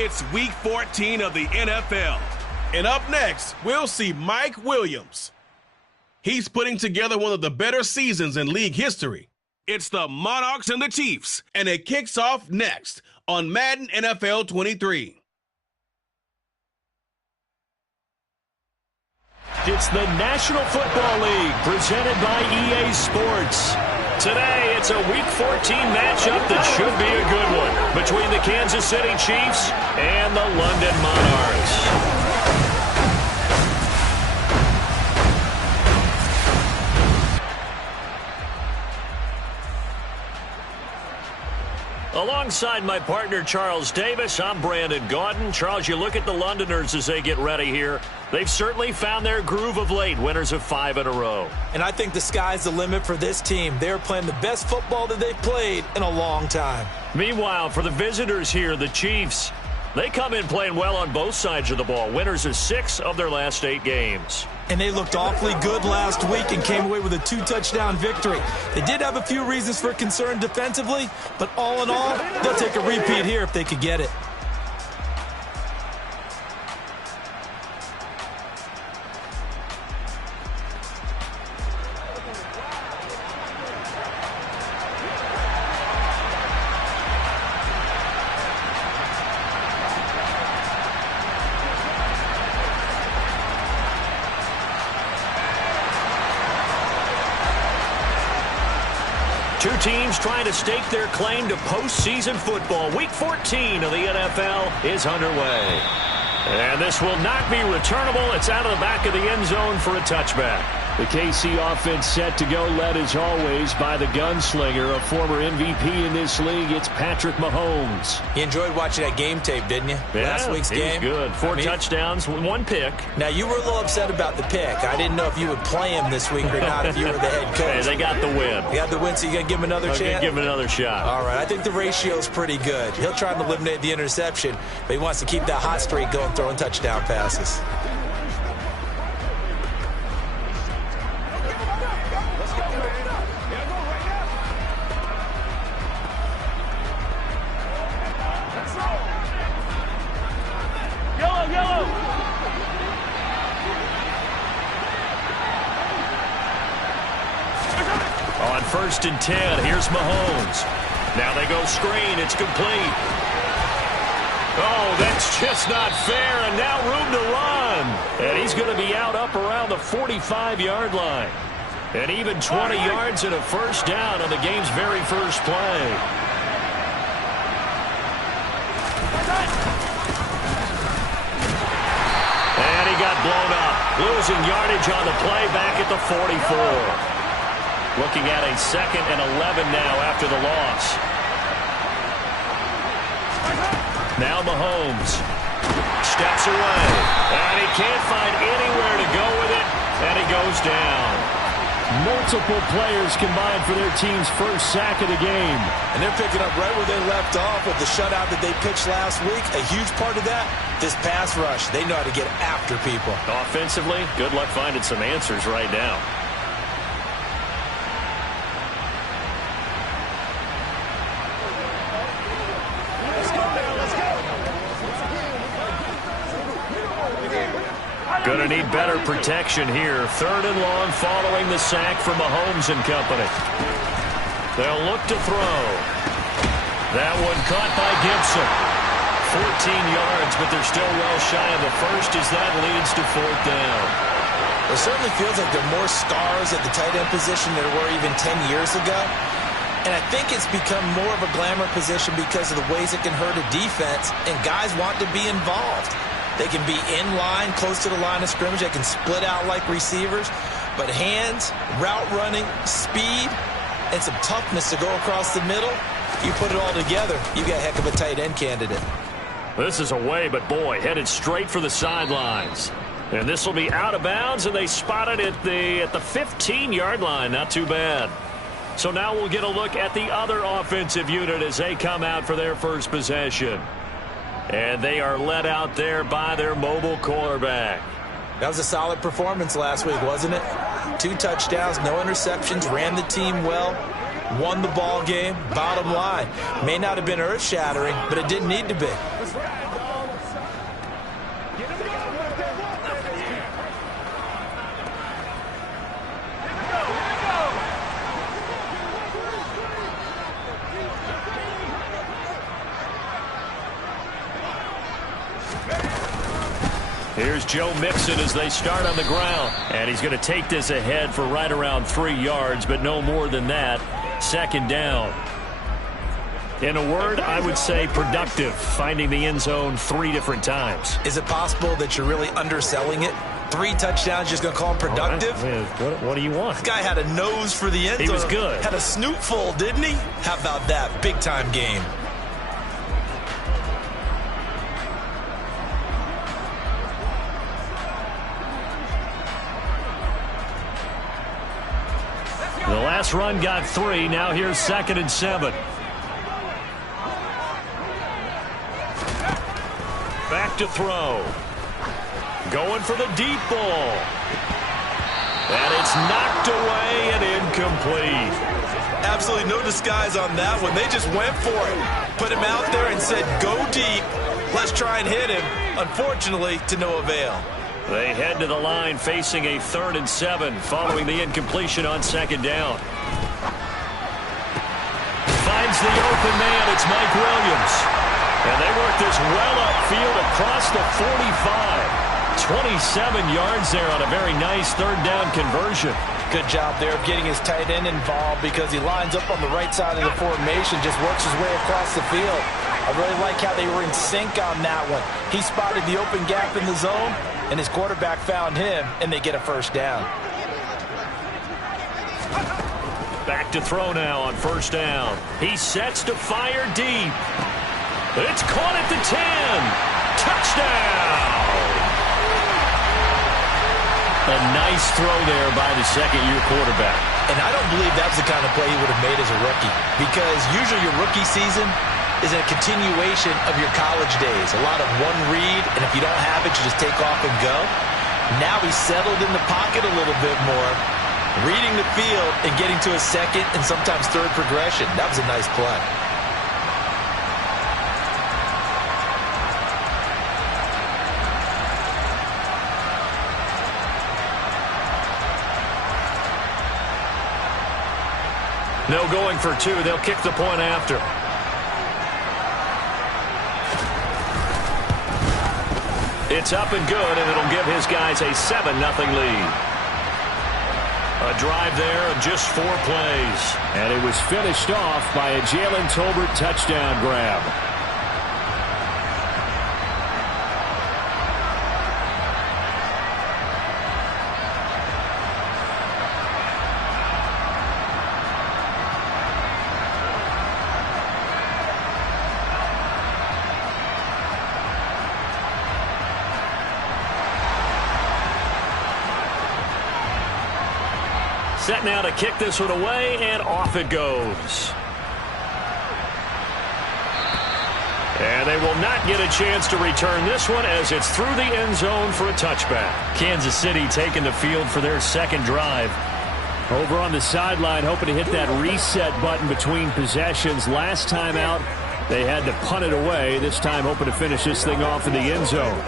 It's Week 14 of the NFL. And up next, we'll see Mike Williams. He's putting together one of the better seasons in league history. It's the Monarchs and the Chiefs, and it kicks off next on Madden NFL 23. It's the National Football League presented by EA Sports. Today, it's a Week 14 matchup that should be a good one between the Kansas City Chiefs and the London Monarchs. Alongside my partner, Charles Davis, I'm Brandon Gaudin. Charles, you look at the Londoners as they get ready here. They've certainly found their groove of late, winners of 5 in a row. And I think the sky's the limit for this team. They're playing the best football that they've played in a long time. Meanwhile, for the visitors here, the Chiefs, they come in playing well on both sides of the ball. Winners of 6 of their last 8 games. And they looked awfully good last week and came away with a 2-touchdown victory. They did have a few reasons for concern defensively, but all in all, they'll take a repeat here if they could get it. Two teams trying to stake their claim to postseason football. Week 14 of the NFL is underway. And this will not be returnable. It's out of the back of the end zone for a touchback. The KC offense set to go, led as always by the gunslinger, a former MVP in this league. It's Patrick Mahomes. You enjoyed watching that game tape, didn't you? Yeah, Last week's game. Good. 4 touchdowns, 1 pick. Now, you were a little upset about the pick. I didn't know if you would play him this week or not if you were the head coach. Hey, they got the win. You got the win, so you're going to give him another chance? Give him another shot. All right, I think the ratio's pretty good. He'll try to eliminate the interception, but he wants to keep that hot streak going, throwing touchdown passes. On 1st and 10, here's Mahomes. Now they go screen. It's complete. Oh, that's just not fair, and now room to run. And he's going to be out up around the 45-yard line. And even 20 yards and a first down on the game's very first play. And he got blown up. Losing yardage on the play back at the 44. Looking at a 2nd and 11 now after the loss. Now Mahomes steps away. And he can't find anywhere to go with it. And he goes down. Multiple players combined for their team's first sack of the game. And they're picking up right where they left off with the shutout that they pitched last week. A huge part of that, this pass rush. They know how to get after people. Offensively, good luck finding some answers right now. Going to need better protection here. 3rd and long following the sack from Mahomes and company. They'll look to throw. That one caught by Gibson. 14 yards, but they're still well shy of the first as that leads to 4th down. It certainly feels like there are more stars at the tight end position than there were even 10 years ago. And I think it's become more of a glamour position because of the ways it can hurt a defense, and guys want to be involved. They can be in line, close to the line of scrimmage. They can split out like receivers. But hands, route running, speed, and some toughness to go across the middle, you put it all together, you got a heck of a tight end candidate. This is away, but boy, headed straight for the sidelines. And this will be out of bounds, and they spot it at the 15-yard line. Not too bad. So now we'll get a look at the other offensive unit as they come out for their first possession. And they are led out there by their mobile quarterback. That was a solid performance last week, wasn't it? 2 touchdowns, no interceptions, ran the team well, won the ball game. Bottom line, may not have been earth-shattering, but it didn't need to be. Here's Joe Mixon as they start on the ground. And he's going to take this ahead for right around 3 yards, but no more than that. Second down. In a word, I would say productive, finding the end zone 3 different times. Is it possible that you're really underselling it? 3 touchdowns, just going to call him productive? What do you want? This guy had a nose for the end zone. He was good. Had a snoot full, didn't he? How about that? Big-time game. The last run got 3. Now here's 2nd and 7. Back to throw. Going for the deep ball. And it's knocked away and incomplete. Absolutely no disguise on that one. They just went for it. Put him out there and said, go deep. Let's try and hit him. Unfortunately, to no avail. They head to the line facing a 3rd and 7 following the incompletion on 2nd down. Finds the open man. It's Mike Williams. And they work this well upfield across the 45. 27 yards there on a very nice 3rd down conversion. Good job there of getting his tight end involved because he lines up on the right side of the formation, just works his way across the field. I really like how they were in sync on that one. He spotted the open gap in the zone, and his quarterback found him, and they get a 1st down. Back to throw now on 1st down. He sets to fire deep. It's caught at the 10. Touchdown! A nice throw there by the 2nd-year quarterback. And I don't believe that's the kind of play he would have made as a rookie, because usually your rookie season is a continuation of your college days. A lot of one read, and if you don't have it, you just take off and go. Now he's settled in the pocket a little bit more, reading the field and getting to a 2nd and sometimes 3rd progression. That was a nice play. No going for 2. They'll kick the point after. It's up and good, and it'll give his guys a 7-0 lead. A drive there of just 4 plays. And it was finished off by a Jalen Tolbert touchdown grab. Set now to kick this one away, and off it goes. And they will not get a chance to return this one as it's through the end zone for a touchback. Kansas City taking the field for their 2nd drive. Over on the sideline, hoping to hit that reset button between possessions. Last time out, they had to punt it away. This time hoping to finish this thing off in the end zone.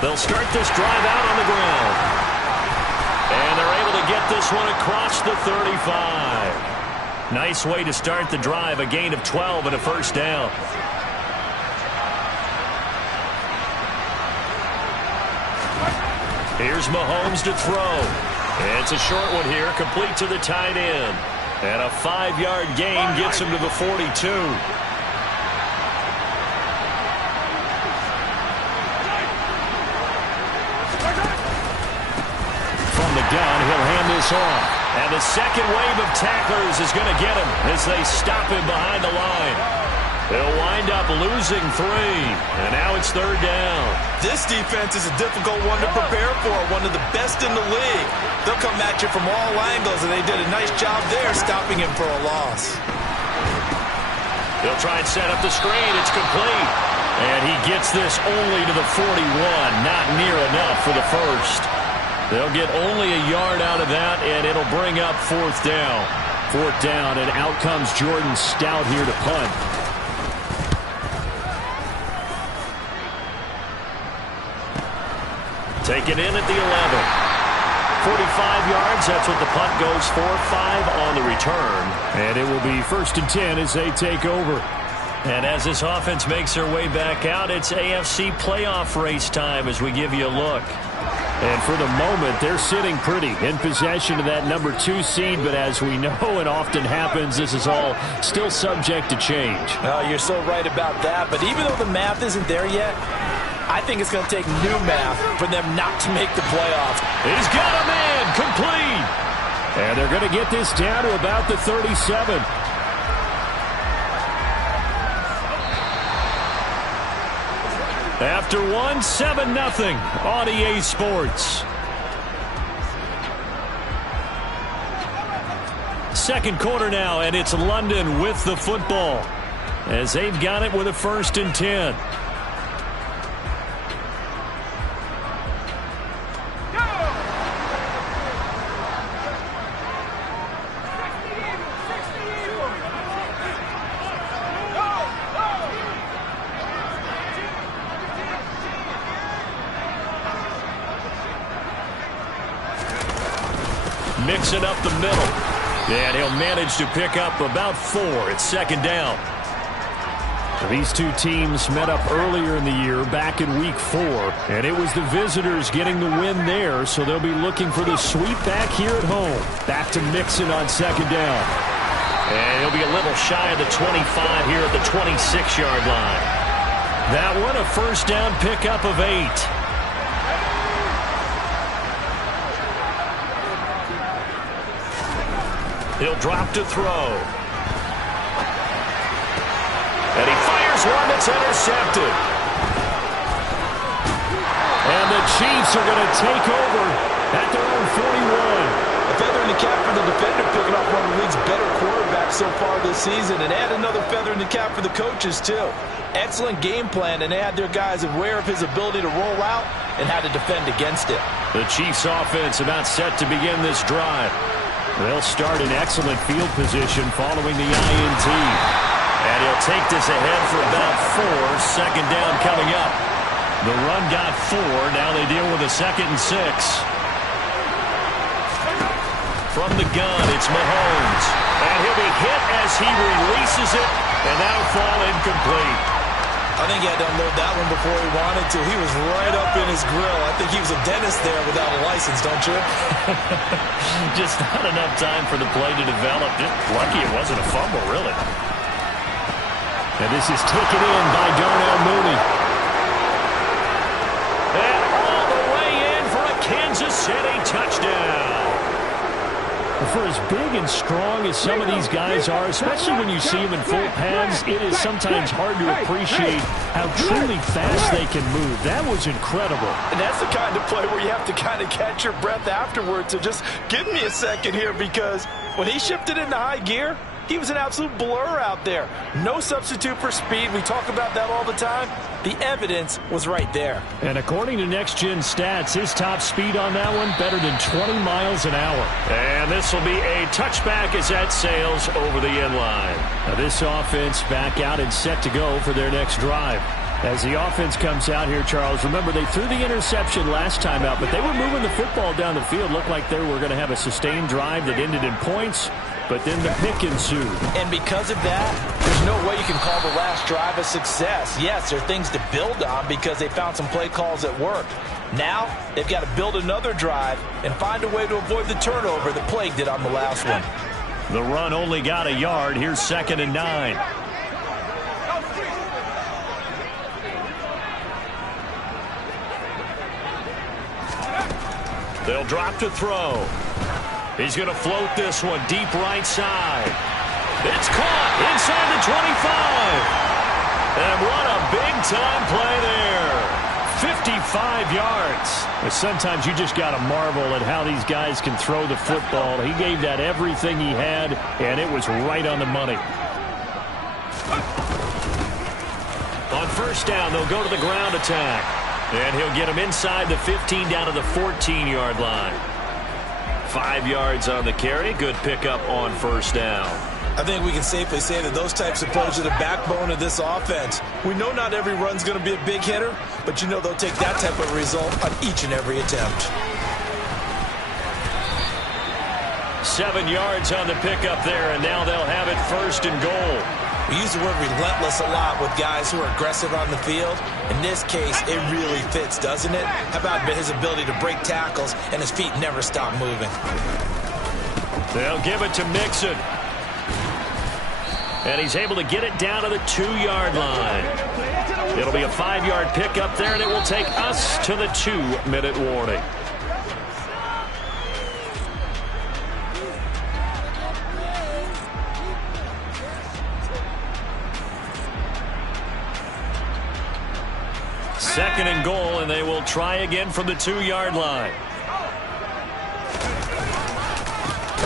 They'll start this drive out on the ground. And they're able to get this one across the 35. Nice way to start the drive, a gain of 12 and a 1st down. Here's Mahomes to throw. It's a short one here, complete to the tight end. And a 5-yard gain gets him to the 42. Gun, he'll hand this off. And the 2nd wave of tacklers is going to get him as they stop him behind the line. They'll wind up losing 3. And now it's 3rd down. This defense is a difficult one to prepare for, one of the best in the league. They'll come at you from all angles, and they did a nice job there stopping him for a loss. They'll try and set up the screen. It's complete. And he gets this only to the 41. Not near enough for the 1st. They'll get only a yard out of that, and it'll bring up 4th down. 4th down, and out comes Jordan Stout here to punt. Taken in at the 11. 45 yards, that's what the punt goes for. 5 on the return. And it will be 1st and 10 as they take over. And as this offense makes their way back out, it's AFC playoff race time as we give you a look. And for the moment, they're sitting pretty in possession of that number 2 seed. But as we know it often happens, this is all still subject to change. Oh, you're so right about that. But even though the math isn't there yet, I think it's going to take new math for them not to make the playoffs. He's got a man complete. And they're going to get this down to about the 37. After 1, 7-0 on EA Sports. Second quarter now, and it's London with the football as they've got it with a 1st and 10. Mixing up the middle. And he'll manage to pick up about 4. It's 2nd down. These two teams met up earlier in the year, back in week 4. And it was the visitors getting the win there, so they'll be looking for the sweep back here at home. Back to Mixon on 2nd down. And he'll be a little shy of the 25 here at the 26-yard line. That one a 1st down pickup of 8. He'll drop to throw. And he fires one that's intercepted. And the Chiefs are going to take over at their own 41. A feather in the cap for the defender, picking off one of the league's better quarterbacks so far this season. And add another feather in the cap for the coaches, too. Excellent game plan, and they had their guys aware of his ability to roll out and how to defend against it. The Chiefs offense about set to begin this drive. They'll start in excellent field position following the INT. And he'll take this ahead for about 4. 2nd down coming up. The run got 4. Now they deal with a 2nd and 6. From the gun, it's Mahomes. And he'll be hit as he releases it. And that'll fall incomplete. I think he had to unload that one before he wanted to. He was right up in his grill. I think he was a dentist there without a license, don't you? Just not enough time for the play to develop. Just lucky it wasn't a fumble, really. And this is taken in by Darnell Mooney. And all the way in for a Kansas City touchdown. For as big and strong as some of these guys are, especially when you see them in full pads, it is sometimes hard to appreciate how truly fast they can move. That was incredible. And that's the kind of play where you have to kind of catch your breath afterwards. So just give me a second here, because when he shifted into high gear, he was an absolute blur out there. No substitute for speed. We talk about that all the time. The evidence was right there. And according to Next Gen Stats, his top speed on that one, better than 20 miles an hour. And this will be a touchback as that sails over the end line. Now this offense back out and set to go for their next drive. As the offense comes out here, Charles, remember they threw the interception last time out, but they were moving the football down the field. Looked like they were going to have a sustained drive that ended in points. But then the pick ensued. And because of that, there's no way you can call the last drive a success. Yes, there are things to build on because they found some play calls that worked. Now, they've got to build another drive and find a way to avoid the turnover that plagued it on the last one. The run only got a yard. Here's 2nd and 9. They'll drop to throw. He's going to float this one deep right side. It's caught inside the 25. And what a big-time play there. 55 yards. But sometimes you just got to marvel at how these guys can throw the football. He gave that everything he had, and it was right on the money. On 1st down, they'll go to the ground attack. And he'll get him inside the 15 down to the 14-yard line. 5 yards on the carry. Good pickup on first down. I think we can safely say that those types of plays are the backbone of this offense. We know not every run's going to be a big hitter, but you know they'll take that type of result on each and every attempt. 7 yards on the pickup there, and now they'll have it first and goal. We use the word relentless a lot with guys who are aggressive on the field. In this case, it really fits, doesn't it? How about his ability to break tackles and his feet never stop moving? They'll give it to Mixon. And he's able to get it down to the 2-yard line. It'll be a 5-yard pickup there, and it will take us to the 2-minute warning. Second and goal, and they will try again from the 2-yard line.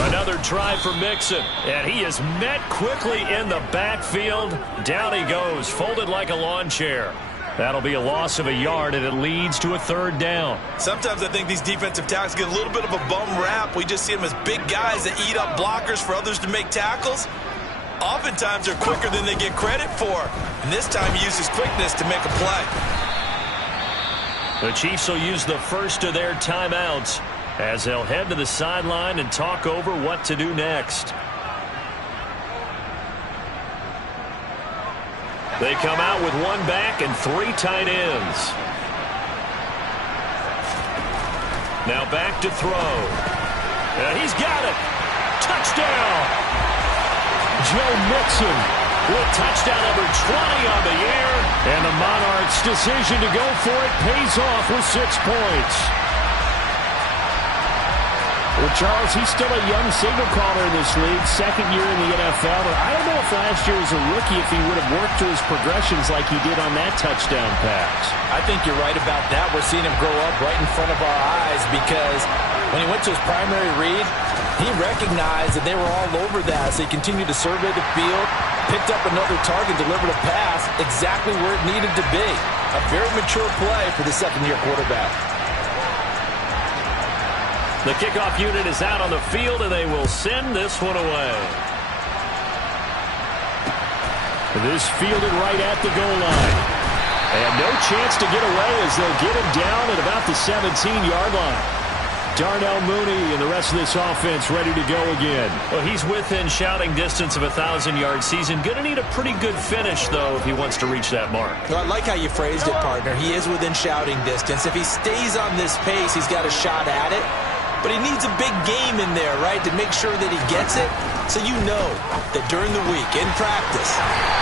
Another try for Mixon, and he is met quickly in the backfield. Down he goes, folded like a lawn chair. That'll be a loss of a yard, and it leads to a 3rd down. Sometimes I think these defensive tackles get a little bit of a bum rap. We just see them as big guys that eat up blockers for others to make tackles. Oftentimes they're quicker than they get credit for, and this time he uses quickness to make a play. The Chiefs will use the first of their timeouts as they'll head to the sideline and talk over what to do next. They come out with 1 back and 3 tight ends. Now back to throw. And he's got it. Touchdown. Joe Mixon with touchdown number 20 on the year. And the Monarchs' decision to go for it pays off with 6 points. Well, Charles, he's still a young signal caller in this league, 2nd year in the NFL. But I don't know if last year as a rookie if he would have worked through his progressions like he did on that touchdown pass. I think you're right about that. We're seeing him grow up right in front of our eyes because when he went to his primary read, he recognized that they were all over that. So he continued to survey the field, picked up another target, delivered a pass exactly where it needed to be. A very mature play for the 2nd-year quarterback. The kickoff unit is out on the field, and they will send this one away. This fielded right at the goal line. And no chance to get away as they'll get him down at about the 17-yard line. Darnell Mooney and the rest of this offense ready to go again. Well, he's within shouting distance of a 1,000-yard season. Going to need a pretty good finish, though, if he wants to reach that mark. Well, I like how you phrased it, partner. He is within shouting distance. If he stays on this pace, he's got a shot at it. But he needs a big game in there, right, to make sure that he gets it. So you know that during the week, in practice,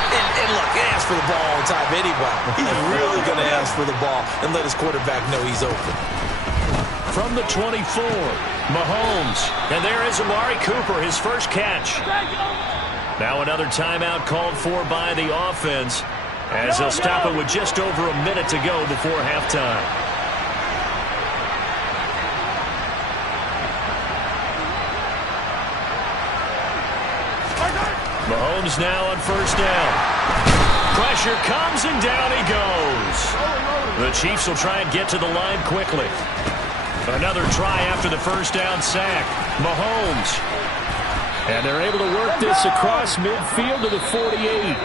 and look, he asks for the ball all the time anyway. He's really going to ask for the ball and let his quarterback know he's open. From the 24, Mahomes. And there is Amari Cooper, his first catch. Now another timeout called for by the offense as they'll stop it with just over a minute to go before halftime. Mahomes now on first down. Pressure comes and down he goes. The Chiefs will try and get to the line quickly. Another try after the first down sack. Mahomes. And they're able to work this across midfield to the 48.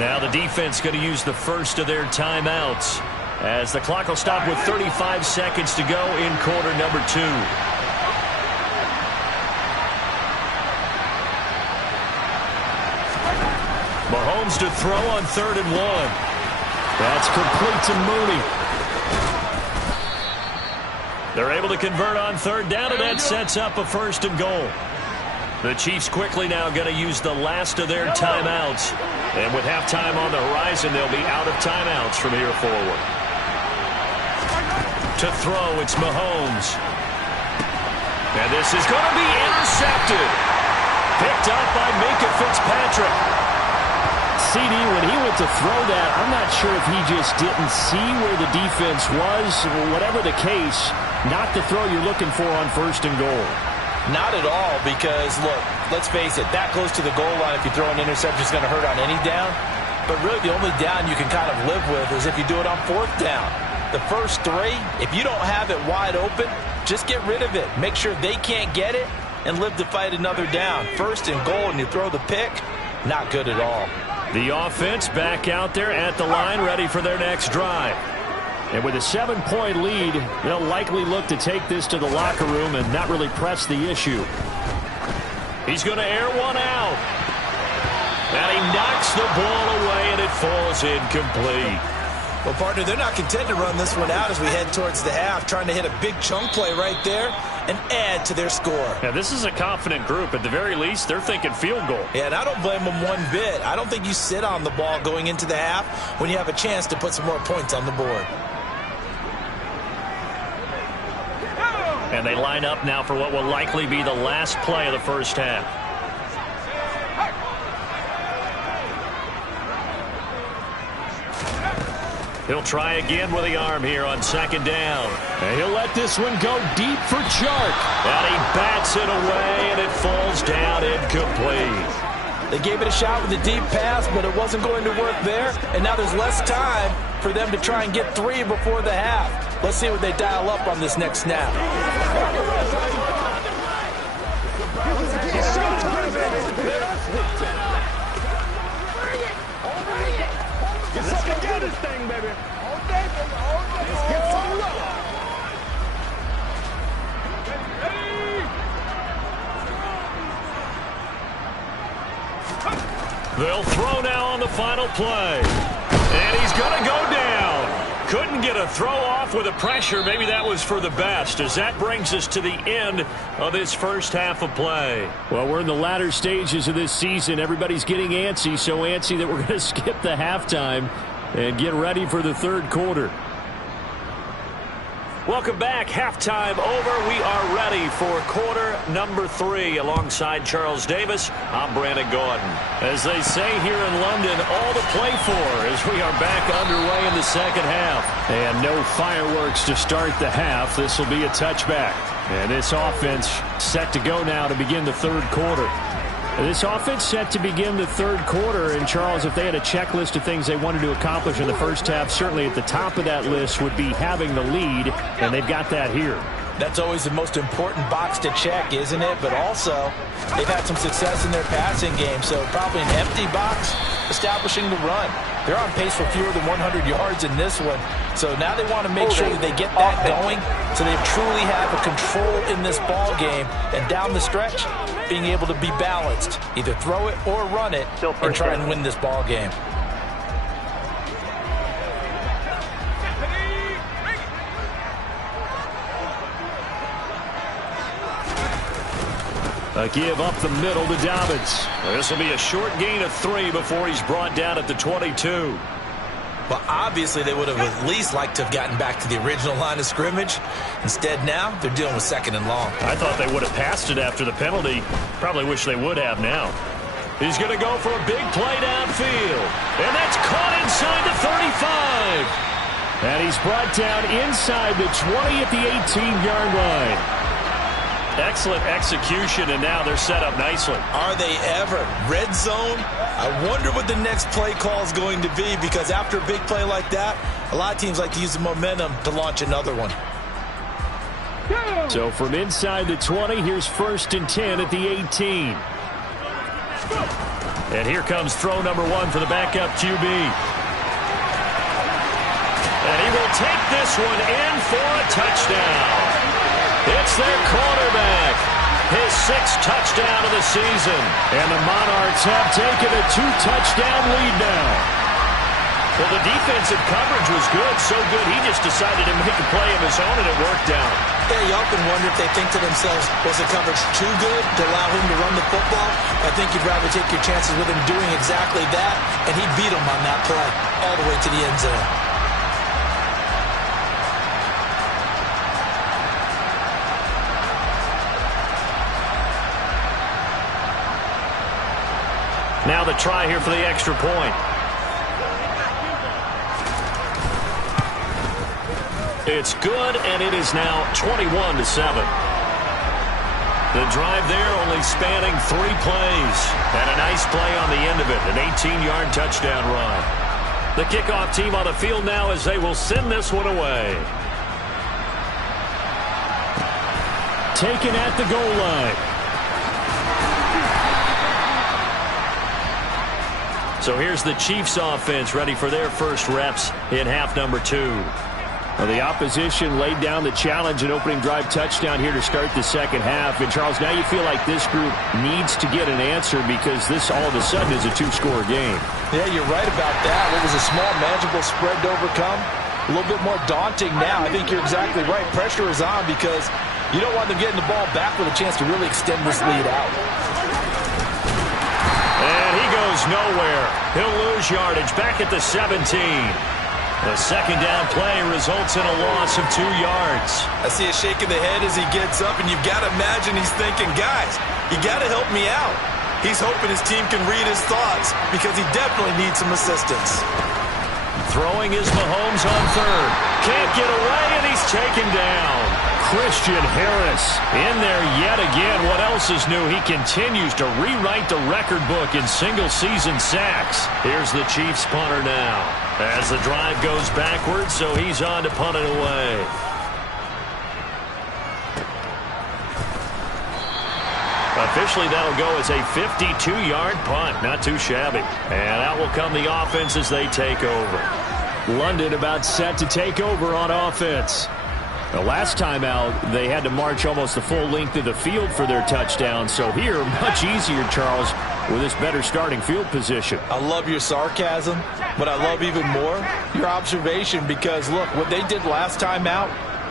Now the defense going to use the first of their timeouts as the clock will stop with 35 seconds to go in quarter number 2. Mahomes to throw on 3rd and 1. That's complete to Mooney. They're able to convert on 3rd down, and that sets up a 1st and goal. The Chiefs quickly now going to use the last of their timeouts. And with halftime on the horizon, they'll be out of timeouts from here forward. To throw, it's Mahomes. And this is going to be intercepted. Picked up by Minkah Fitzpatrick. CD, when he went to throw that, I'm not sure if he just didn't see where the defense was. Whatever the case, not the throw you're looking for on 1st and goal. Not at all, because, look, let's face it, that close to the goal line, if you throw an interception, is going to hurt on any down. But really, the only down you can kind of live with is if you do it on 4th down. The first 3, if you don't have it wide open, just get rid of it. Make sure they can't get it and live to fight another down. First and goal, and you throw the pick, not good at all. The offense back out there at the line, ready for their next drive. And with a 7-point lead, they'll likely look to take this to the locker room and not really press the issue. He's going to air one out. And he knocks the ball away, and it falls incomplete. Well, partner, they're not content to run this one out as we head towards the half, trying to hit a big chunk play right there and add to their score. Yeah, this is a confident group. At the very least, they're thinking field goal. Yeah, and I don't blame them one bit. I don't think you sit on the ball going into the half when you have a chance to put some more points on the board. And they line up now for what will likely be the last play of the first half. He'll try again with the arm here on second down. And he'll let this one go deep for Chark. And he bats it away, and it falls down incomplete. They gave it a shot with a deep pass, but it wasn't going to work there. And now there's less time for them to try and get 3 before the half. Let's see what they dial up on this next snap. Get this thing, baby. They'll throw now on the final play. And he's going to go down. Couldn't get a throw off with the pressure. Maybe that was for the best, as that brings us to the end of this first half of play. Well, we're in the latter stages of this season. Everybody's getting antsy, so antsy that we're going to skip the halftime and get ready for the third quarter. Welcome back. Halftime over. We are ready for quarter number 3. Alongside Charles Davis, I'm Brandon Gordon. As they say here in London, all to play for as we are back underway in the second half. And no fireworks to start the half. This will be a touchback. And this offense set to go now to begin the third quarter. This offense set to begin the third quarter, and Charles, if they had a checklist of things they wanted to accomplish in the first half, certainly at the top of that list would be having the lead, and they've got that here. That's always the most important box to check, isn't it? But also, they've had some success in their passing game, so probably an empty box establishing the run. They're on pace for fewer than 100 yards in this one, so now they want to make sure that they get that going so they truly have a control in this ball game, and down the stretch, being able to be balanced, either throw it or run it, and try and win this ball game. A give up the middle to Dobbins. This will be a short gain of 3 before he's brought down at the 22. Well, obviously they would have at least liked to have gotten back to the original line of scrimmage. Instead now, they're dealing with second and long. I thought they would have passed it after the penalty. Probably wish they would have now. He's going to go for a big play downfield. And that's caught inside the 35. And he's brought down inside the 20 at the 18-yard line. Excellent execution, and now they're set up nicely. Are they ever? Red zone? I wonder what the next play call is going to be, because after a big play like that, a lot of teams like to use the momentum to launch another one. So from inside the 20, here's 1st and 10 at the 18. And here comes throw number 1 for the backup QB. And he will take this one in for a touchdown. It's their quarterback. His 6th touchdown of the season. And the Monarchs have taken a 2-touchdown lead now. Well, the defensive coverage was good, so good he just decided to make a play of his own, and it worked out. Yeah, you often wonder if they think to themselves, was the coverage too good to allow him to run the football? I think you'd rather take your chances with him doing exactly that, and he beat him on that play all the way to the end zone. Now the try here for the extra point. It's good, and it is now 21-7. The drive there only spanning 3 plays. And a nice play on the end of it, an 18-yard touchdown run. The kickoff team on the field now as they will send this one away. taken at the goal line. So here's the Chiefs offense ready for their first reps in half number 2. Well, the opposition laid down the challenge and opening drive touchdown here to start the second half. And, Charles, now you feel like this group needs to get an answer because this all of a sudden is a 2-score game. Yeah, you're right about that. What was a small, manageable spread to overcome? A little bit more daunting now. I think you're exactly right. Pressure is on because you don't want them getting the ball back with a chance to really extend this lead out. And he goes nowhere. He'll lose yardage back at the 17. The second down play results in a loss of 2 yards. I see a shake of the head as he gets up, and you've got to imagine he's thinking, guys, you got to help me out. He's hoping his team can read his thoughts because he definitely needs some assistance. Throwing is Mahomes on third. Can't get away, and he's taken down. Christian Harris in there yet again. What else is new? He continues to rewrite the record book in single-season sacks. Here's the Chiefs punter now as the drive goes backwards, so he's on to punt it away. Officially, that'll go as a 52-yard punt. Not too shabby. And out will come the offense as they take over. London about set to take over on offense. The last time out, they had to march almost the full length of the field for their touchdown. So here, much easier, Charles, with this better starting field position. I love your sarcasm, but I love even more your observation because, look, what they did last time out,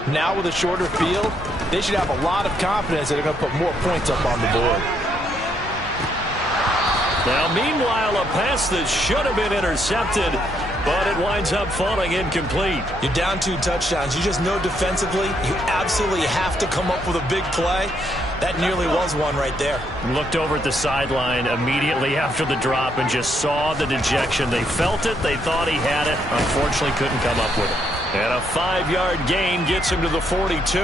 now with a shorter field, they should have a lot of confidence that they're going to put more points up on the board. Now, meanwhile, a pass that should have been intercepted, but it winds up falling incomplete. You're down 2 touchdowns. You just know defensively you absolutely have to come up with a big play. That nearly was one right there. Looked over at the sideline immediately after the drop and just saw the dejection. They felt it. They thought he had it. Unfortunately, couldn't come up with it. And a 5-yard gain gets him to the 42.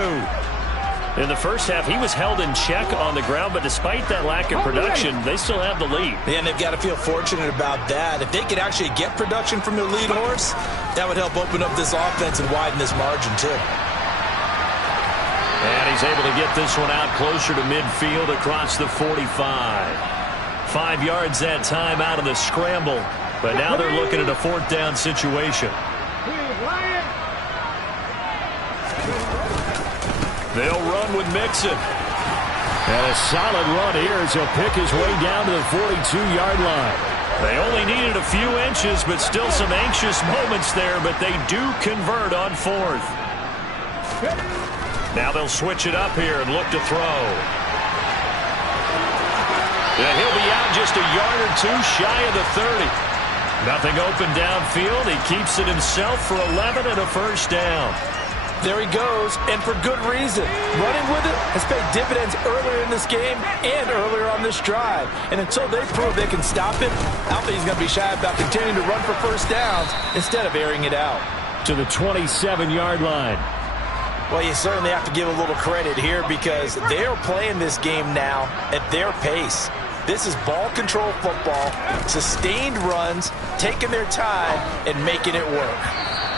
In the first half, he was held in check on the ground, but despite that lack of production, they still have the lead. Yeah, and they've got to feel fortunate about that. If they could actually get production from their lead horse, that would help open up this offense and widen this margin, too. And he's able to get this one out closer to midfield across the 45. 5 yards that time out of the scramble, but now they're looking at a 4th down situation. They'll run with Mixon. And a solid run here as he'll pick his way down to the 42-yard line. They only needed a few inches, but still some anxious moments there, but they do convert on 4th. Now they'll switch it up here and look to throw. And he'll be out just a yard or 2 shy of the 30. Nothing open downfield. He keeps it himself for 11 and a first down. There he goes, and for good reason. Running with it has paid dividends earlier in this game and earlier on this drive. And until they prove they can stop it, I don't think he's going to be shy about continuing to run for first downs instead of airing it out. To the 27-yard line. Well, you certainly have to give a little credit here because they're playing this game now at their pace. This is ball control football, sustained runs, taking their time, and making it work.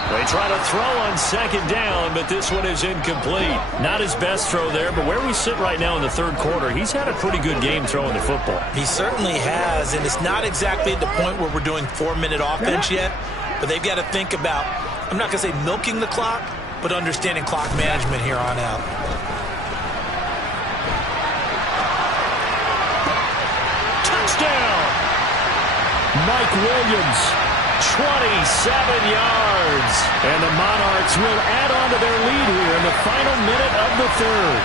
They try to throw on second down, but this one is incomplete. Not his best throw there, but where we sit right now in the third quarter, he's had a pretty good game throwing the football. He certainly has, and it's not exactly at the point where we're doing 4-minute offense yet, but they've got to think about, I'm not going to say milking the clock, but understanding clock management here on out. Touchdown! Mike Williams. 27 yards. And the Monarchs will add on to their lead here in the final minute of the third.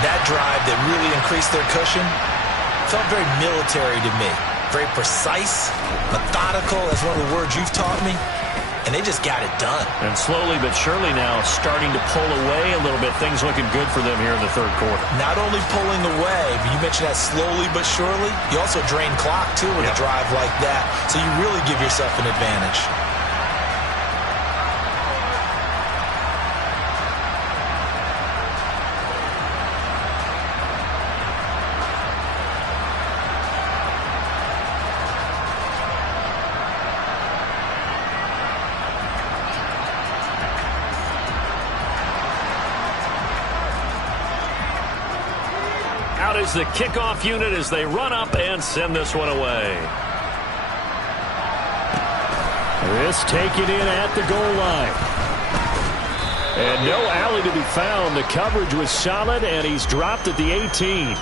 That drive that really increased their cushion felt very military to me. Very precise, methodical. That's one of the words you've taught me. And they just got it done. And slowly but surely now starting to pull away a little bit. Things looking good for them here in the third quarter. Not only pulling away, but you mentioned that slowly but surely. You also drain clock, too, with a drive like that. So you really give yourself an advantage. is the kickoff unit as they run up and send this one away. This taken in at the goal line. And no alley to be found. The coverage was solid, and he's dropped at the 18.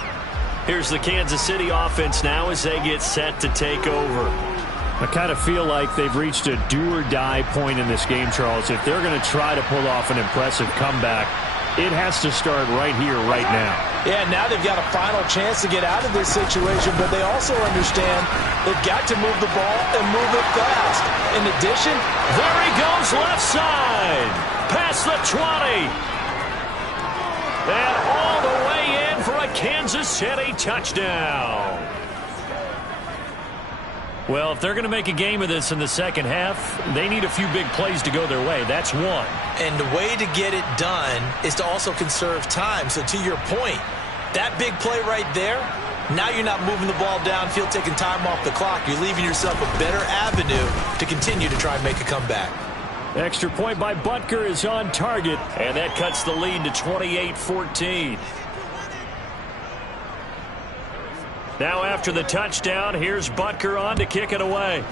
Here's the Kansas City offense now as they get set to take over. I kind of feel like they've reached a do-or-die point in this game, Charles. If they're going to try to pull off an impressive comeback, it has to start right here, right now. Yeah, now they've got a final chance to get out of this situation, but they also understand they've got to move the ball and move it fast. In addition, there he goes left side, past the 20. And all the way in for a Kansas City touchdown. Well, if they're going to make a game of this in the second half, they need a few big plays to go their way. That's one. And the way to get it done is to also conserve time. So to your point, that big play right there, now you're not moving the ball downfield, taking time off the clock. You're leaving yourself a better avenue to continue to try and make a comeback. Extra point by Butker is on target. And that cuts the lead to 28-14. Now after the touchdown, here's Butker on to kick it away.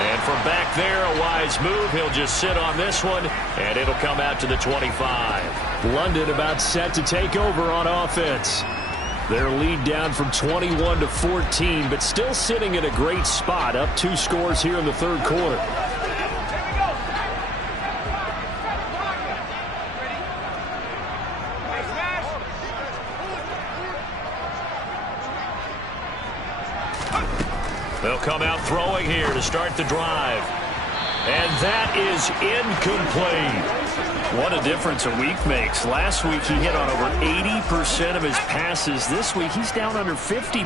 And from back there, a wise move. He'll just sit on this one, and it'll come out to the 25. London about set to take over on offense. Their lead down from 21 to 14, but still sitting in a great spot, up 2 scores here in the third quarter. They'll come out throwing here to start the drive. And that is incomplete. What a difference a week makes. Last week he hit on over 80% of his passes. This week he's down under 50%.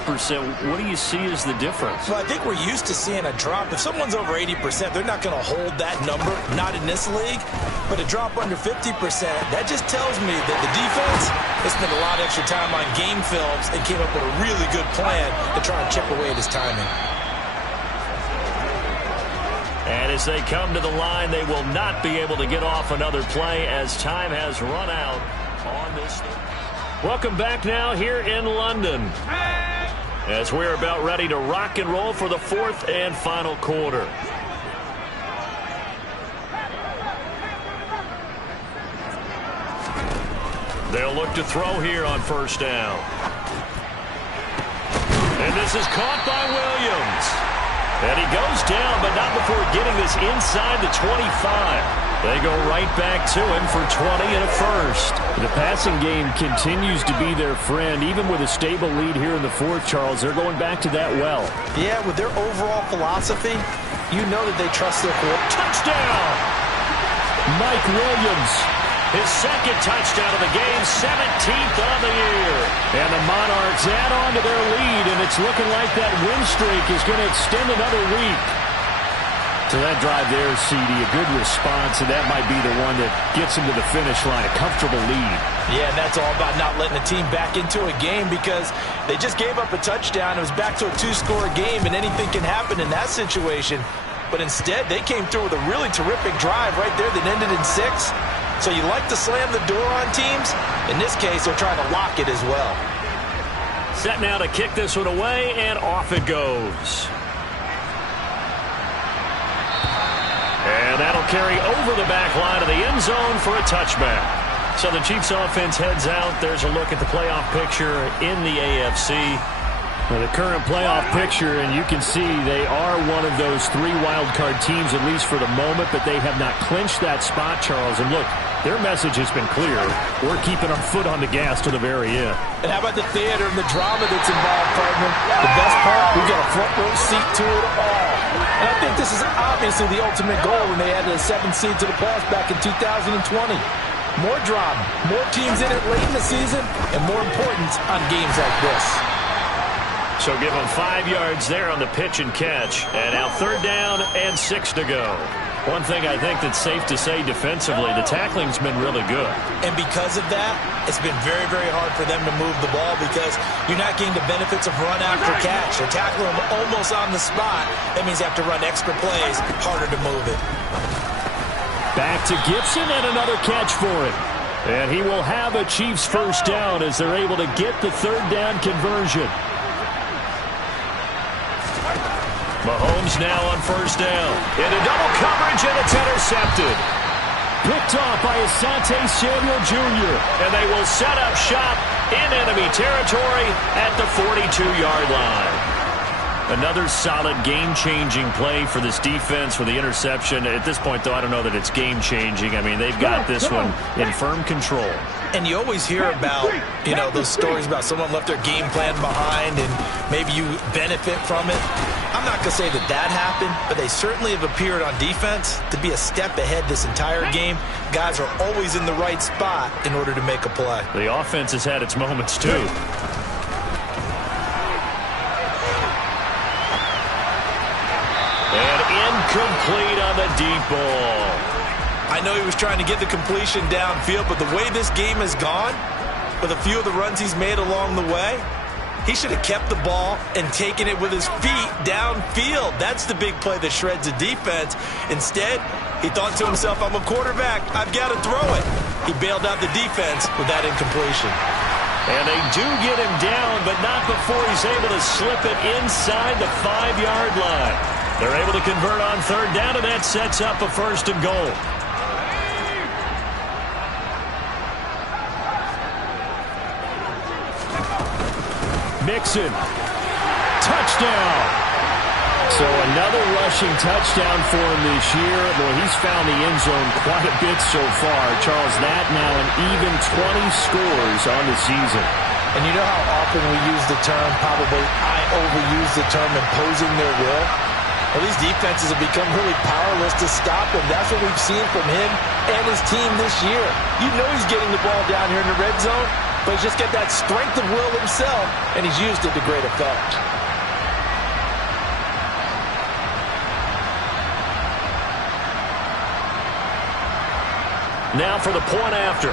What do you see as the difference? Well, I think we're used to seeing a drop. If someone's over 80%, they're not going to hold that number, not in this league. But a drop under 50%, that just tells me that the defense has spent a lot of extra time on game films and came up with a really good plan to try and chip away at his timing. And as they come to the line, they will not be able to get off another play as time has run out on this. Welcome back now here in London as we're about ready to rock and roll for the fourth and final quarter. They'll look to throw here on first down. And this is caught by Williams. And he goes down, but not before getting this inside the 25. They go right back to him for 20 and a first. The passing game continues to be their friend. Even with a stable lead here in the fourth, Charles, they're going back to that well. Yeah, with their overall philosophy, you know that they trust their quarterback. Touchdown! Mike Williams. His second touchdown of the game, 17th on the year. And the Monarchs add on to their lead, and it's looking like that win streak is going to extend another week. To that drive there, CD, a good response, and that might be the one that gets them to the finish line, a comfortable lead. Yeah, and that's all about not letting the team back into a game because they just gave up a touchdown. It was back to a 2-score game, and anything can happen in that situation. But instead, they came through with a really terrific drive right there that ended in 6. So you like to slam the door on teams. In this case, they're trying to lock it as well. Set now to kick this one away, and off it goes. And that'll carry over the back line of the end zone for a touchback. So the Chiefs offense heads out. There's a look at the playoff picture in the AFC. Well, the current playoff picture, and you can see they are one of those 3 wildcard teams, at least for the moment, but they have not clinched that spot, Charles. And look, their message has been clear. We're keeping our foot on the gas to the very end. And how about the theater and the drama that's involved, partner? The best part, we've got a front row seat to it all. And I think this is obviously the ultimate goal when they added a 7th seed to the playoffs back in 2020. More drama, more teams in it late in the season, and more importance on games like this. So give them 5 yards there on the pitch and catch. And now 3rd down and 6 to go. One thing I think that's safe to say defensively, the tackling's been really good. And because of that, it's been very, very hard for them to move the ball because you're not getting the benefits of run after catch. They're tackling them almost on the spot. That means you have to run extra plays, harder to move it. Back to Gibson and another catch for it. And he will have a Chiefs first down as they're able to get the third down conversion. Mahomes now on first down. Into double coverage, and it's intercepted. Picked off by Asante Samuel Jr. And they will set up shop in enemy territory at the 42-yard line. Another solid game-changing play for this defense for the interception. At this point, though, I don't know that it's game-changing. I mean, they've got this one in firm control. And you always hear about, those stories about someone left their game plan behind and maybe you benefit from it. I'm not going to say that happened, but they certainly have appeared on defense to be a step ahead this entire game. Guys are always in the right spot in order to make a play. The offense has had its moments, too. And incomplete on the deep ball. I know he was trying to get the completion downfield, but the way this game has gone, with a few of the runs he's made along the way, he should have kept the ball and taken it with his feet downfield. That's the big play that shreds the defense. Instead, he thought to himself, I'm a quarterback, I've got to throw it. He bailed out the defense with that incompletion. And they do get him down, but not before he's able to slip it inside the 5-yard line. They're able to convert on third down, and that sets up a first and goal. Mixon. Touchdown. So another rushing touchdown for him this year. Well, he's found the end zone quite a bit so far. Charles, that now an even 20 scores on the season. And you know how often we use the term, probably I overuse the term, imposing their will? Well, these defenses have become really powerless to stop him. That's what we've seen from him and his team this year. You know he's getting the ball down here in the red zone, but he's just got that strength of will himself, and he's used it to great effect. Now for the point after.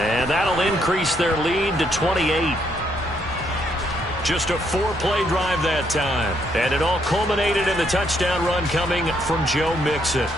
And that'll increase their lead to 28. Just a 4-play drive that time. And it all culminated in the touchdown run coming from Joe Mixon.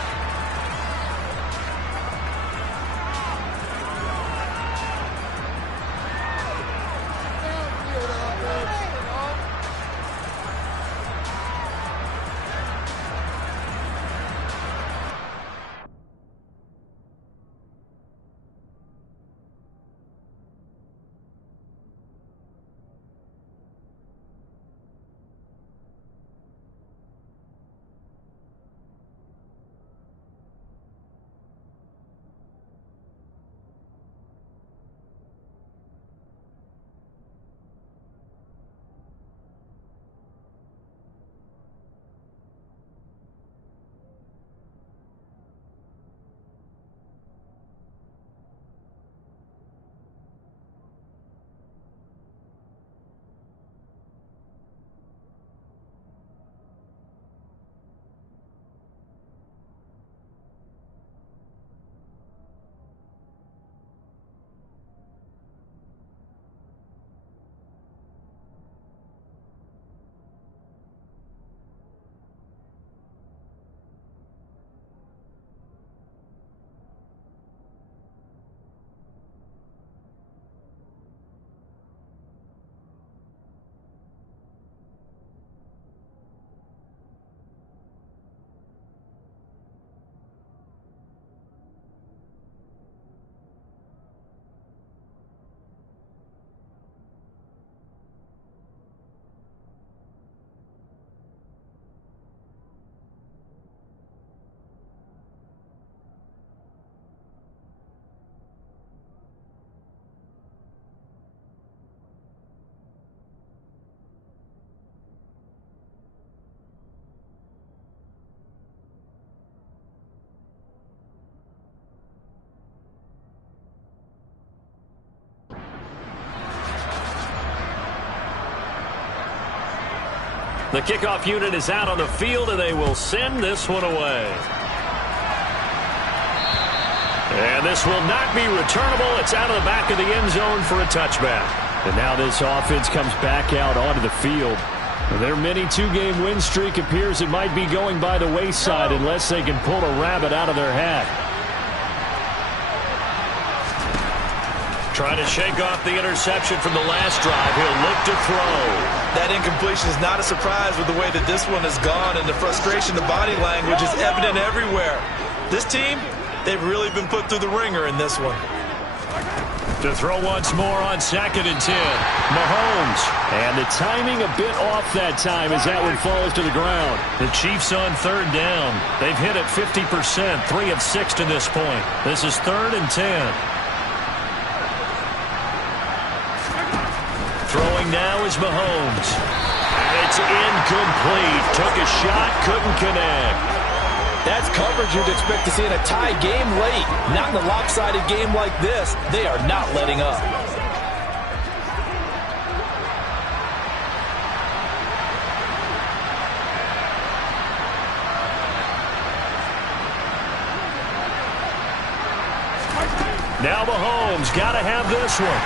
The kickoff unit is out on the field, and they will send this one away. And this will not be returnable. It's out of the back of the end zone for a touchback. And now this offense comes back out onto the field. Their mini two-game win streak appears it might be going by the wayside unless they can pull a rabbit out of their hat. Trying to shake off the interception from the last drive. He'll look to throw. That incompletion is not a surprise with the way that this one has gone, and the frustration, the body language is evident everywhere. This team, they've really been put through the ringer in this one. To throw once more on 2nd and 10. Mahomes. And the timing a bit off that time as that one falls to the ground. The Chiefs on 3rd down. They've hit it 50%, 3 of 6 to this point. This is 3rd and 10. Throwing now is Mahomes. And it's incomplete. Took a shot, couldn't connect. That's coverage you'd expect to see in a tie game late. Not in a lopsided game like this. They are not letting up. Now Mahomes got to have this one.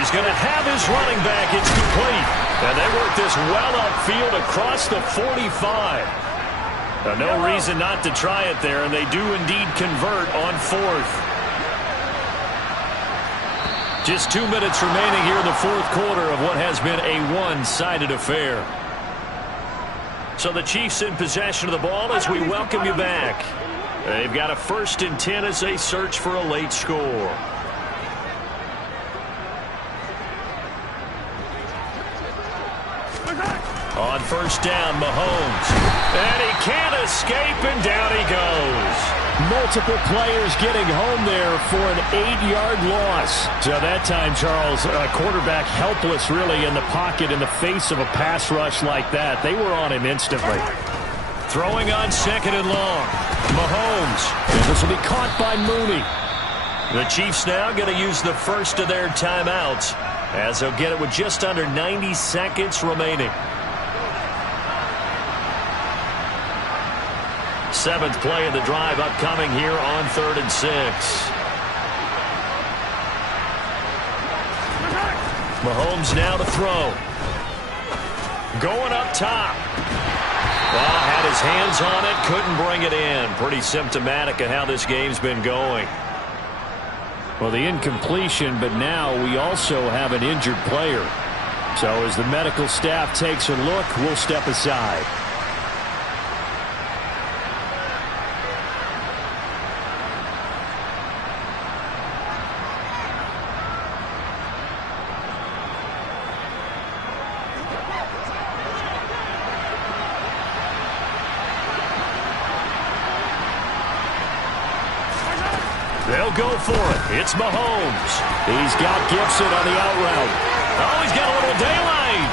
He's going to have his running back. It's complete. And they work this well upfield across the 45. No reason not to try it there, and they do indeed convert on 4th. Just 2 minutes remaining here in the 4th quarter of what has been a one-sided affair. So the Chiefs in possession of the ball as we welcome you back. They've got a 1st and 10 as they search for a late score. On 1st down, Mahomes. And he can't escape, and down he goes. Multiple players getting home there for an 8-yard loss. So that time, Charles, quarterback helpless really in the pocket in the face of a pass rush like that. They were on him instantly. Throwing on 2nd and long. Mahomes. And this will be caught by Mooney. The Chiefs now going to use the first of their timeouts as they'll get it with just under 90 seconds remaining. 7th play of the drive upcoming here on 3rd and 6. Mahomes now to throw. Going up top. Well, had his hands on it, couldn't bring it in. Pretty symptomatic of how this game's been going. Well, the incompletion, but now we also have an injured player. So as the medical staff takes a look, we'll step aside. They'll go for it. It's Mahomes. He's got Gibson on the out route. Oh, he's got a little daylight.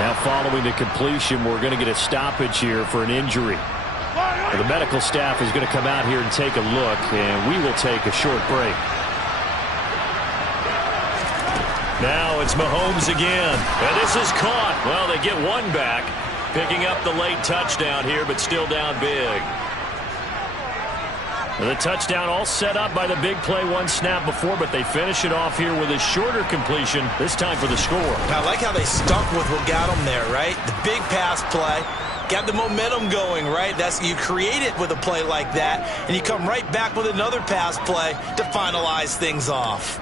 Now following the completion, we're going to get a stoppage here for an injury. The medical staff is going to come out here and take a look, and we will take a short break. Now it's Mahomes again. And this is caught. Well, they get one back, picking up the late touchdown here, but still down big. The touchdown all set up by the big play one snap before, but they finish it off here with a shorter completion, this time for the score. I like how they stuck with what got them there, right? The big pass play, got the momentum going, right? You create it with a play like that, and you come right back with another pass play to finalize things off.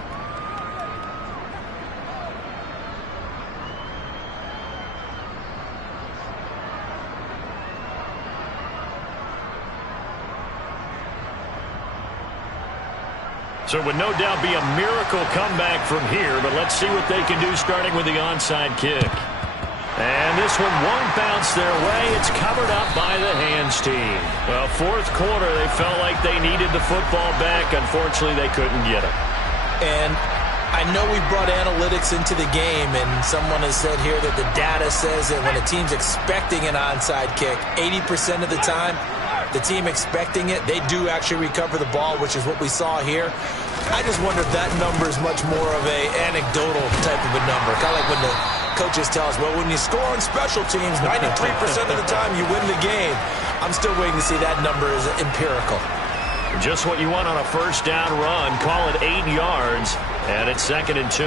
So it would no doubt be a miracle comeback from here, but let's see what they can do starting with the onside kick. And this one won't bounce their way. It's covered up by the hands team. Well, 4th quarter, they felt like they needed the football back. Unfortunately, they couldn't get it. And I know we brought analytics into the game, and someone has said here that the data says that when a team's expecting an onside kick, 80% of the time, the team expecting it, they do actually recover the ball, which is what we saw here. I just wonder if that number is much more of a anecdotal type of a number. Kind of like when the coaches tell us, well, when you score on special teams, 93% of the time you win the game. I'm still waiting to see that number is empirical. Just what you want on a 1st down run. Call it 8 yards, and it's 2nd and 2.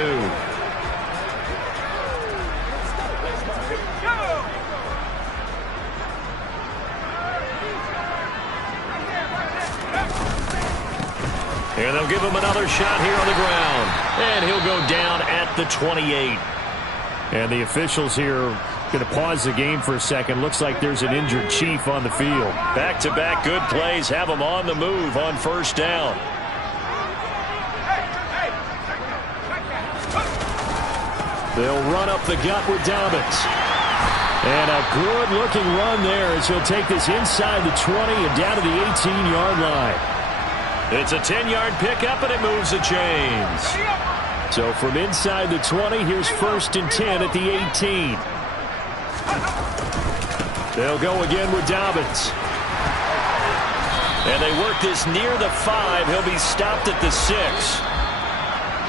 And they'll give him another shot here on the ground. And he'll go down at the 28. And the officials here going to pause the game for a second. Looks like there's an injured Chief on the field. Back-to-back good plays have him on the move on first down. They'll run up the gut with Dobbins. And a good-looking run there as he'll take this inside the 20 and down to the 18-yard line. It's a 10-yard pickup, and it moves the chains. So from inside the 20, here's 1st and 10 at the 18. They'll go again with Dobbins. And they work this near the 5. He'll be stopped at the 6.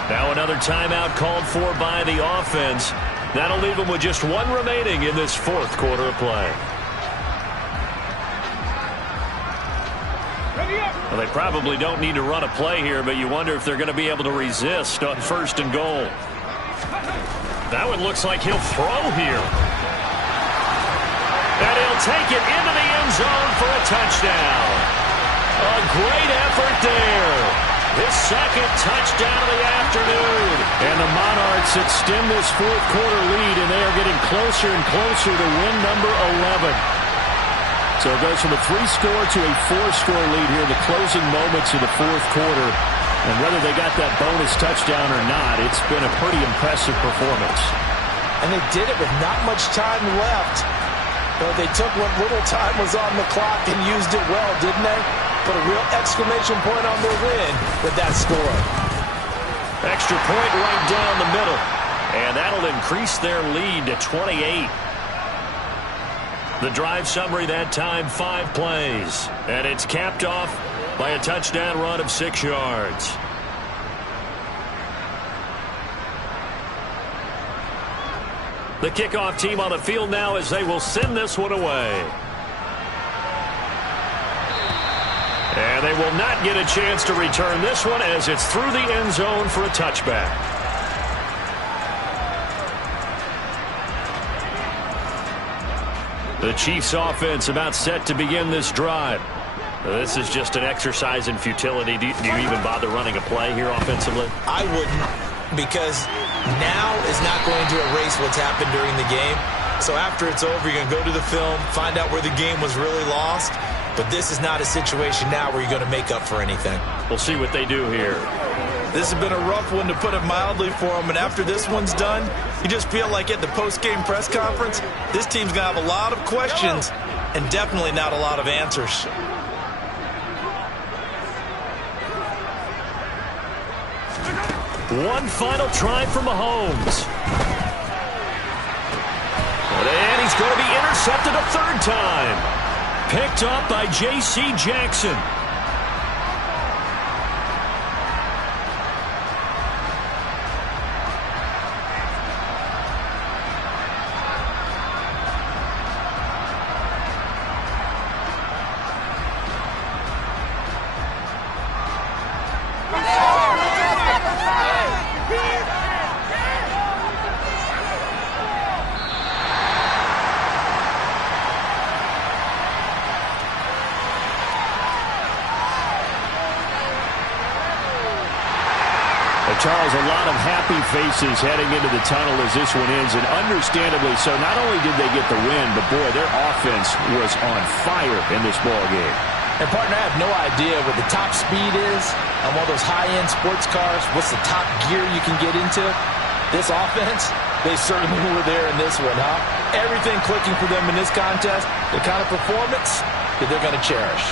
Now another timeout called for by the offense. That'll leave them with just one remaining in this 4th quarter of play. Well, they probably don't need to run a play here, but you wonder if they're going to be able to resist on 1st and goal. That one looks like he'll throw here. And he'll take it into the end zone for a touchdown. A great effort there. His 2nd touchdown of the afternoon. And the Monarchs extend this 4th quarter lead, and they are getting closer and closer to win number 11. So it goes from a 3-score to a 4-score lead here in the closing moments of the 4th quarter. And whether they got that bonus touchdown or not, it's been a pretty impressive performance. And they did it with not much time left. But they took what little time was on the clock and used it well, didn't they? Put a real exclamation point on their win with that score. Extra point right down the middle. And that'll increase their lead to 28. The drive summary that time, 5 plays. And it's capped off by a touchdown run of 6 yards. The kickoff team on the field now as they will send this one away. And they will not get a chance to return this one as it's through the end zone for a touchback. The Chiefs offense about set to begin this drive. This is just an exercise in futility. Do you even bother running a play here offensively? I wouldn't, because now is not going to erase what's happened during the game. So after it's over, you're going to go to the film, find out where the game was really lost. But this is not a situation now where you're going to make up for anything. We'll see what they do here. This has been a rough one, to put it mildly, for them. And after this one's done, you just feel like at the post-game press conference, this team's going to have a lot of questions and definitely not a lot of answers. One final try for Mahomes. And he's going to be intercepted a 3rd time. Picked up by J.C. Jackson. Charles, a lot of happy faces heading into the tunnel as this one ends, and understandably so. Not only did they get the win, but boy, their offense was on fire in this ball game. And partner, I have no idea what the top speed is on one of those high-end sports cars. What's the top gear you can get into? This offense, they certainly were there in this one, huh? Everything clicking for them in this contest, the kind of performance that they're going to cherish.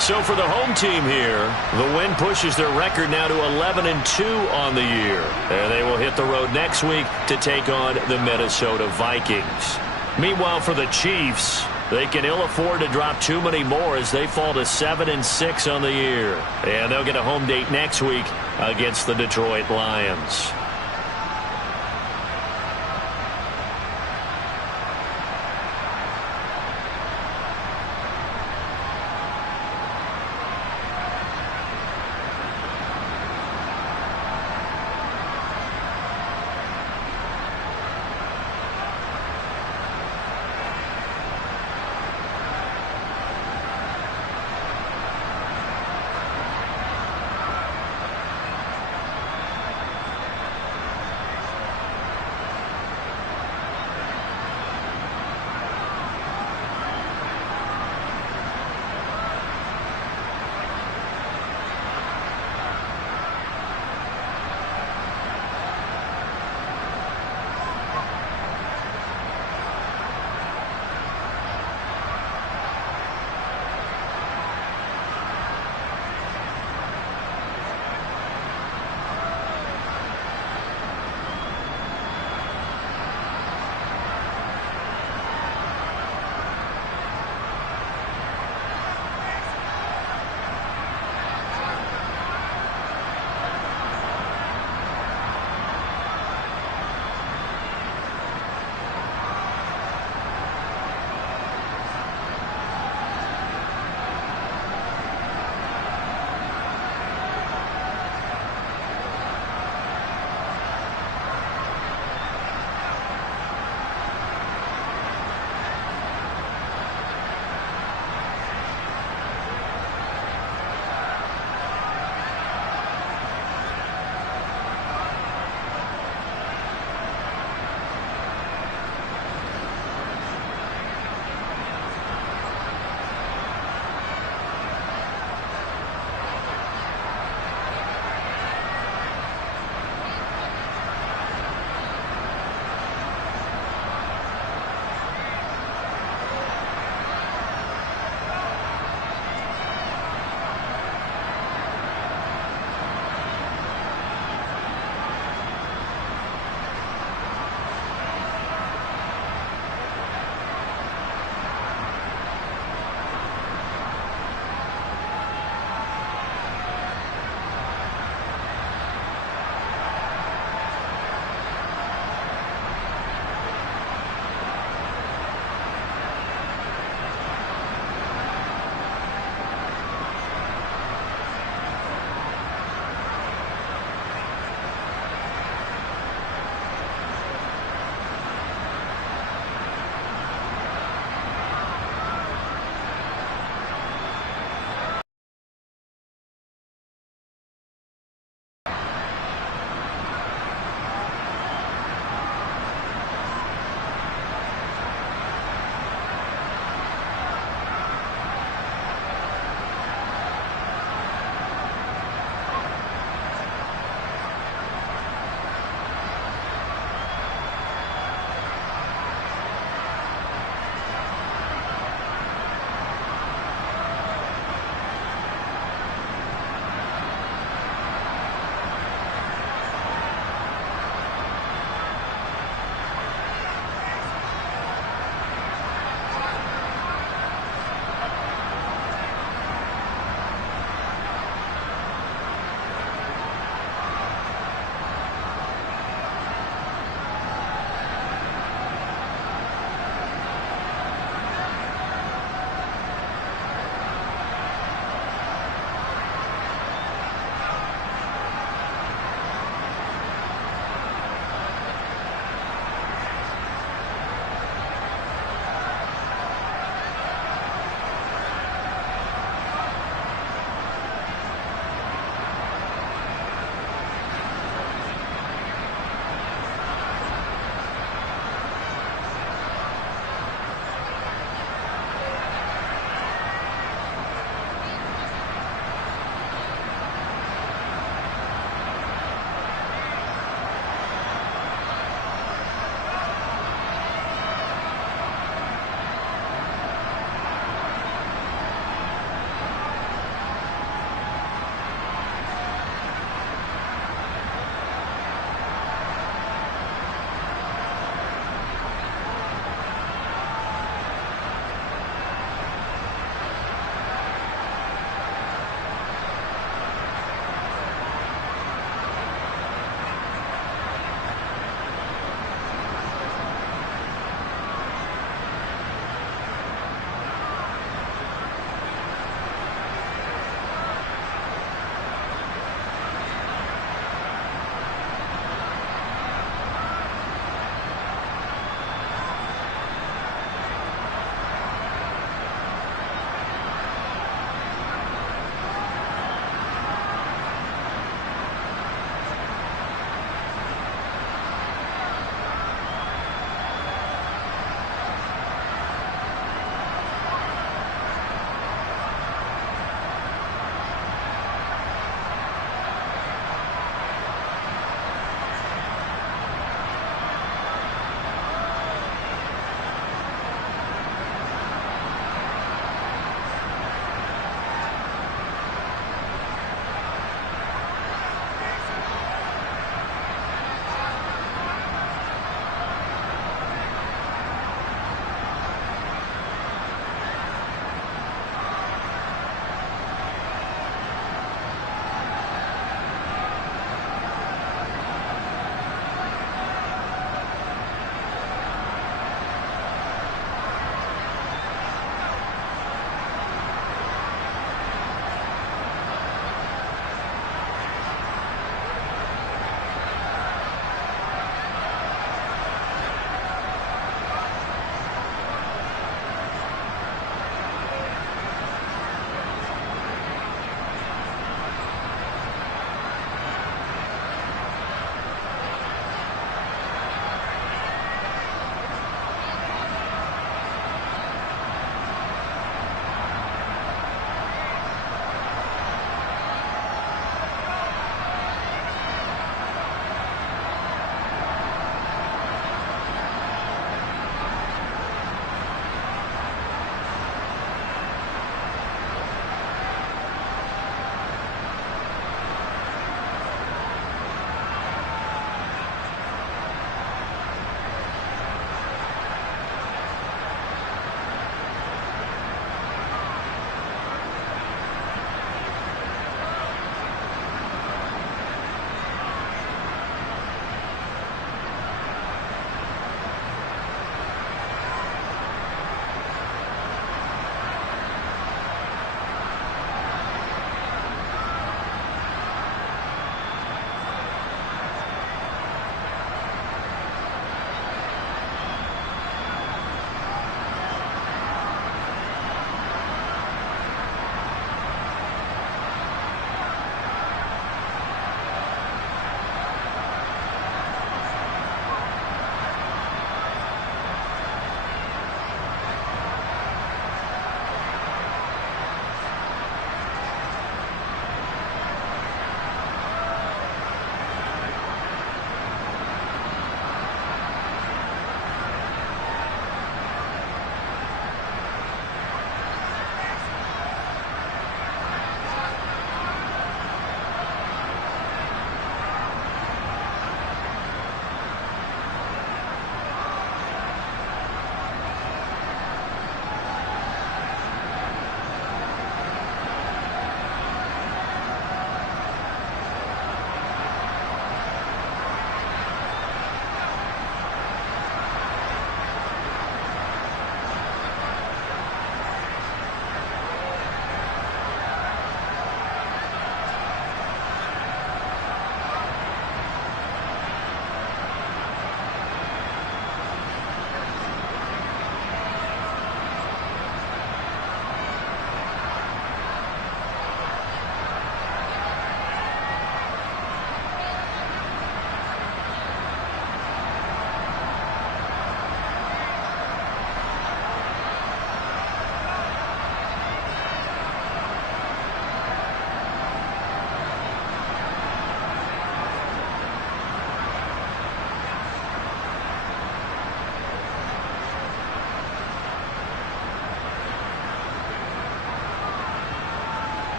So for the home team here, the win pushes their record now to 11-2 on the year. And they will hit the road next week to take on the Minnesota Vikings. Meanwhile, for the Chiefs, they can ill afford to drop too many more as they fall to 7-6 on the year. And they'll get a home date next week against the Detroit Lions.